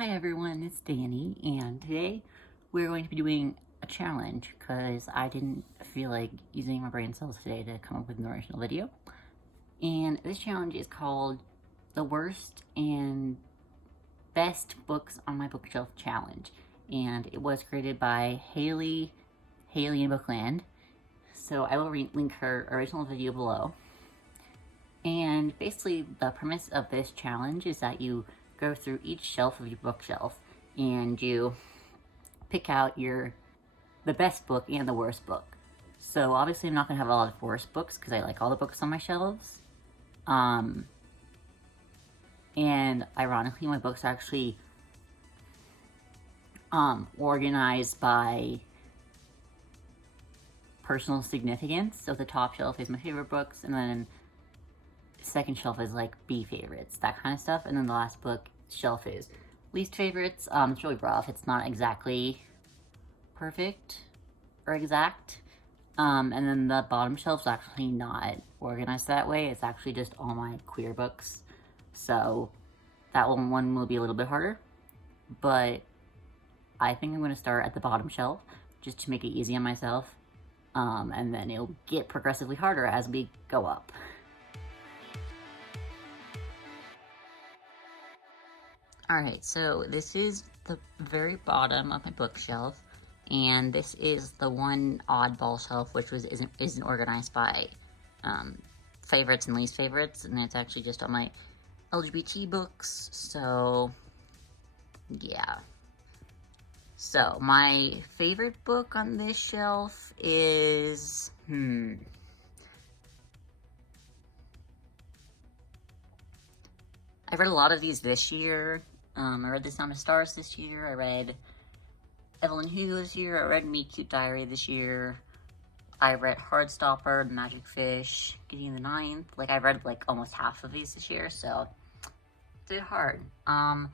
Hi everyone, it's Danny, and today we're going to be doing a challenge because I didn't feel like using my brain cells today to come up with an original video. And this challenge is called the Worst and Best Books on My Bookshelf Challenge. And it was created by Haley in Bookland. So I will link her original video below. And basically the premise of this challenge is that you go through each shelf of your bookshelf and you pick out the best book and the worst book. So obviously I'm not going to have a lot of worst books because I like all the books on my shelves. And ironically my books are actually organized by personal significance. So the top shelf is my favorite books, and then second shelf is like B favorites, that kind of stuff, and then the last book shelf is least favorites. It's really rough. It's not exactly perfect or exact. And then the bottom shelf's actually not organized that way. It's actually just all my queer books. So that one will be a little bit harder, but I think I'm going to start at the bottom shelf just to make it easy on myself. And then it'll get progressively harder as we go up. Alright, so this is the very bottom of my bookshelf, and this is the one oddball shelf which isn't organized by favorites and least favorites, and it's actually just all my LGBT books, so yeah. So, my favorite book on this shelf is, I read a lot of these this year. I read The Sound of Stars this year, I read Evelyn Hugo this year, I read Meet Cute Diary this year, I read Heartstopper, The Magic Fish, Gideon the Ninth. Like, I read like almost half of these this year, so it's a bit hard. And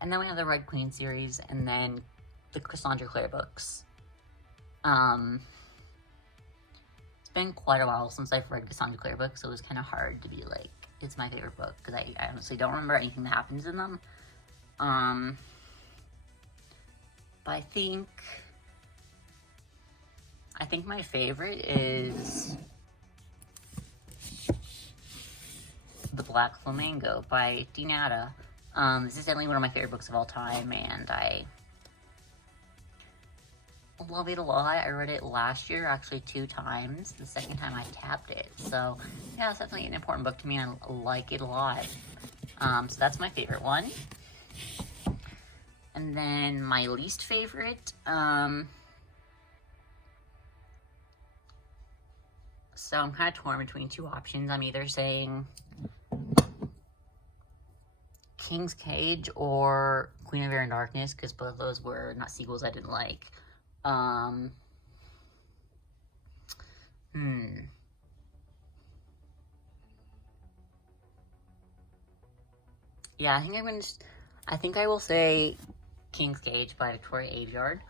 then we have the Red Queen series, and then the Cassandra Clare books. It's been quite a while since I've read Cassandra Clare books, so it was kind of hard to be like, it's my favorite book, because I honestly don't remember anything that happens in them. But I think my favorite is The Black Flamingo by Dinata. This is definitely one of my favorite books of all time, and I love it a lot. I read it last year, actually 2 times. The second time I tapped it. So, yeah, it's definitely an important book to me, and I like it a lot. So that's my favorite one. And then my least favorite, so I'm kind of torn between 2 options. I'm either saying King's Cage or Queen of Air and Darkness, because both of those were not sequels I didn't like. Yeah, I think I will say King's Cage by Victoria Aveyard.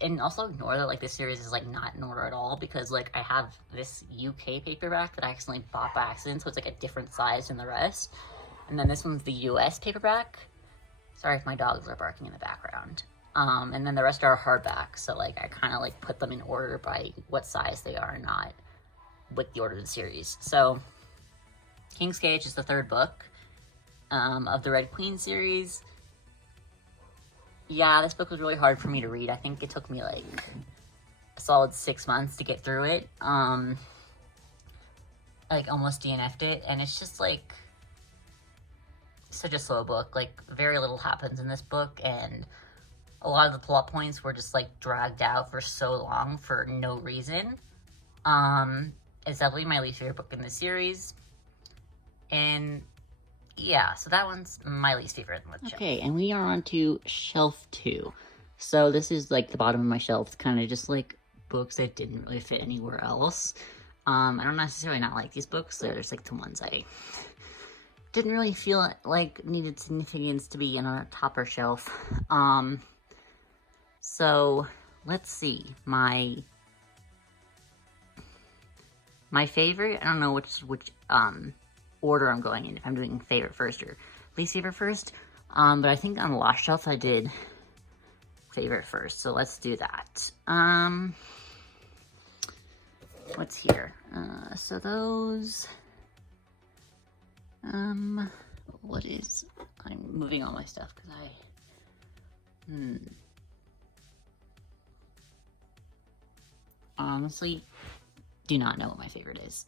And also ignore that, like, this series is, like, not in order at all, because, like, I have this UK paperback that I accidentally bought by accident, so it's, like, a different size than the rest. And then this one's the US paperback. Sorry if my dogs are barking in the background. And then the rest are hardback, so, like, I kind of, like, put them in order by what size they are, not with the order of the series. So, King's Cage is the 3rd book of the Red Queen series. Yeah, this book was really hard for me to read. I think it took me, like, a solid 6 months to get through it. Like, almost DNF'd it, and it's just, like, such a slow book. Like, very little happens in this book, and a lot of the plot points were just, like, dragged out for so long for no reason. It's definitely my least favorite book in the series. And yeah, so that one's my least favorite on the shelf. Okay, and we are on to shelf 2. So this is like the bottom of my shelf. It's kind of just like books that didn't really fit anywhere else. I don't necessarily not like these books. They're just like the ones I didn't really feel like needed significance to be in a topper shelf. So let's see. My favorite, I don't know which order I'm going in, if I'm doing favorite first or least favorite first. But I think on Lost Shelf I did favorite first, so let's do that. What's here? So those, what is, I'm moving all my stuff because honestly do not know what my favorite is.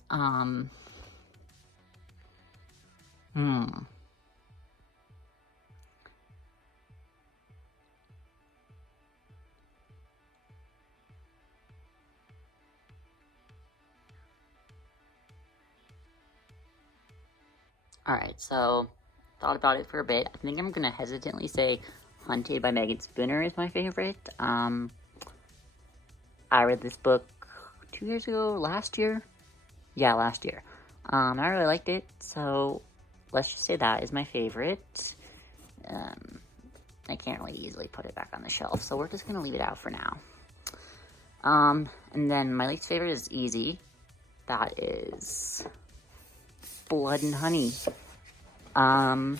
Alright, so thought about it for a bit. I think I'm gonna hesitantly say Hunted by Megan Spooner is my favorite. I read this book 2 years ago, last year? Yeah, last year. I really liked it, so let's just say that is my favorite. I can't really easily put it back on the shelf, so we're just gonna leave it out for now. And then my least favorite is easy. That is Blood and Honey. So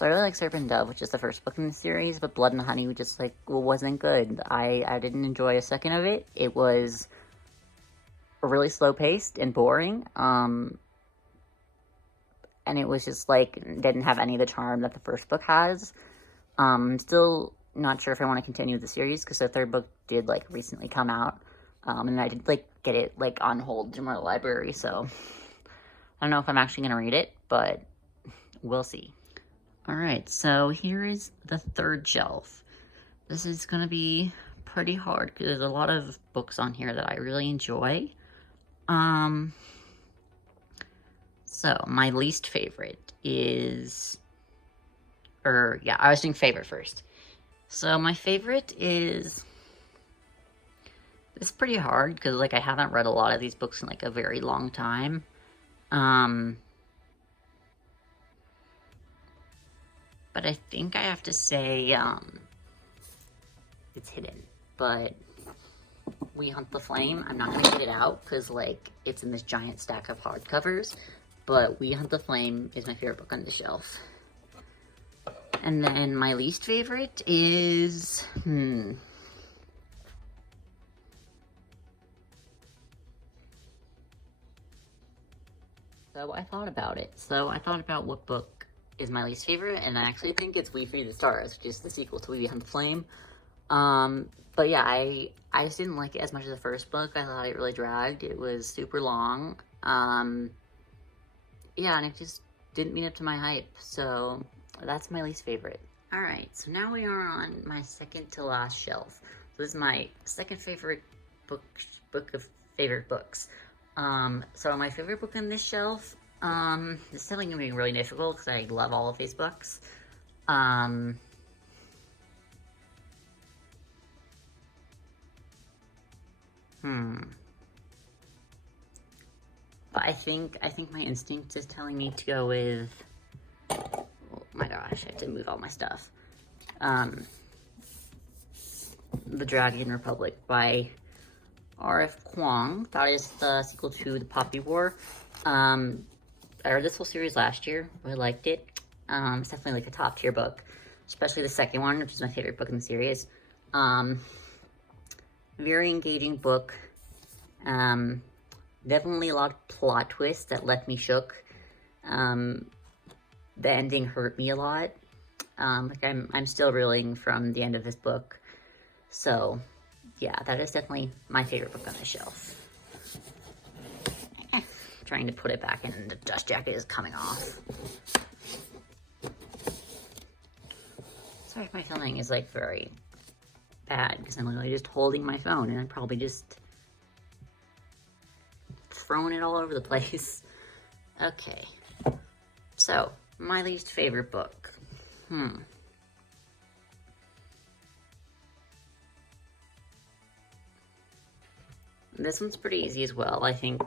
I really like Serpent and Dove, which is the first book in the series, but Blood and Honey just wasn't good. I didn't enjoy a second of it. It was really slow paced and boring. And it was just didn't have any of the charm that the first book has. Still not sure if I want to continue the series because the third book did recently come out. And I did get it on hold in my library, so I don't know if I'm actually gonna read it, but we'll see. Alright, so here is the third shelf. This is gonna be pretty hard because there's a lot of books on here that I really enjoy. So my least favorite is, I was doing favorite first. So my favorite is, it's pretty hard because I haven't read a lot of these books in a very long time. But I think I have to say, it's hidden, but We Hunt the Flame, I'm not gonna get it out because it's in this giant stack of hardcovers, but We Hunt the Flame is my favorite book on the shelf. And then my least favorite is, So I thought about it. So I thought about what book is my least favorite, and I actually think it's We Fear the Stars, which is the sequel to We Hunt the Flame. But yeah, I just didn't like it as much as the first book. I thought it really dragged. It was super long. Yeah, and it just didn't meet up to my hype. So that's my least favorite. Alright, so now we are on my second to last shelf. So this is my second favorite book of favorite books. So my favorite book on this shelf, this is definitely gonna be really difficult because I love all of these books. But I think my instinct is telling me to go with, oh my gosh, I have to move all my stuff. The Dragon Republic by R.F. Kuang. That is the sequel to The Poppy War. I read this whole series last year. Really liked it. It's definitely a top tier book, especially the second one, which is my favorite book in the series. Very engaging book. Definitely a lot of plot twists that left me shook. The ending hurt me a lot. I'm still reeling from the end of this book. So, yeah, that is definitely my favorite book on the shelf. Trying to put it back in, the dust jacket is coming off. Sorry if my filming is very bad because I'm literally just holding my phone and I'm probably just throwing it all over the place. Okay, so my least favorite book. This one's pretty easy as well, I think.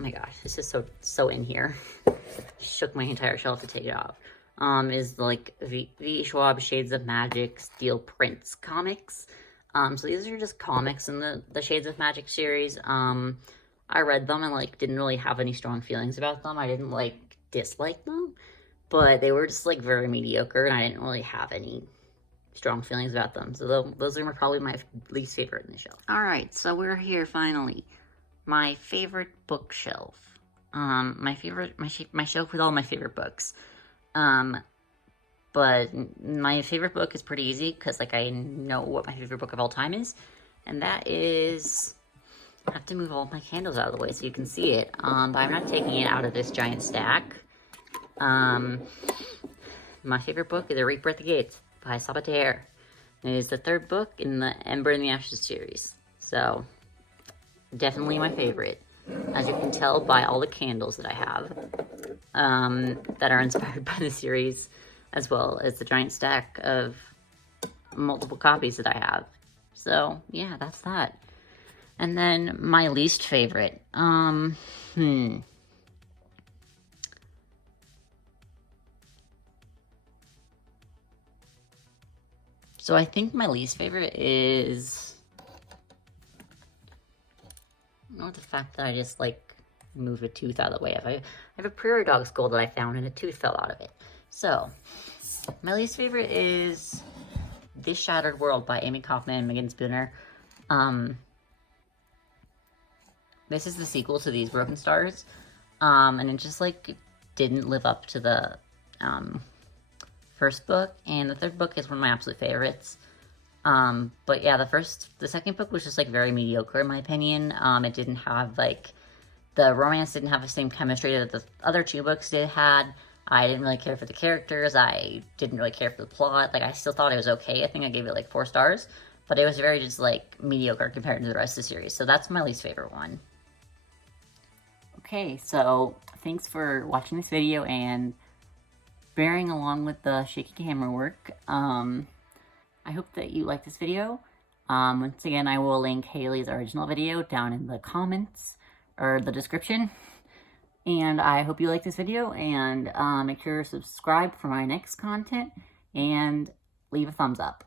Oh my gosh, this is so in here. Shook my entire shelf to take it off. Is V. Schwab Shades of Magic Steel Prince comics. So these are just comics in the Shades of Magic series. I read them and didn't really have any strong feelings about them. I didn't dislike them, but they were just like very mediocre, and I didn't really have any strong feelings about them. So those are probably my least favorite in the shelf. All right, so we're here finally. My favorite bookshelf. My shelf with all my favorite books. But my favorite book is pretty easy because like I know what my favorite book of all time is, and that is. I have to move all my candles out of the way so you can see it. But I'm not taking it out of this giant stack. My favorite book is A Reaper at the Gates by Sabatier. It is the third book in the Ember in the Ashes series. So, definitely my favorite. As you can tell by all the candles that I have that are inspired by the series, as well as the giant stack of multiple copies that I have. So, yeah, that's that. And then my least favorite. So I think my least favorite is, the fact that I just like moved a tooth out of the way. I have a prairie dog skull that I found and a tooth fell out of it. So my least favorite is This Shattered World by Amy Kaufman and Megan Spooner. This is the sequel to These Broken Stars. And it just like didn't live up to the first book, and the third book is one of my absolute favorites. But yeah, the second book was just like very mediocre in my opinion. It didn't have like, the romance didn't have the same chemistry that the other two books had. I didn't really care for the characters. I didn't really care for the plot. Like, I still thought it was okay. I think I gave it like 4 stars, but it was very just like mediocre compared to the rest of the series. So that's my least favorite one. Okay, so thanks for watching this video and bearing along with the shaky camera work. I hope that you like this video. Once again, I will link Haley's original video down in the comments or the description. And I hope you like this video, and make sure to subscribe for my next content and leave a thumbs up.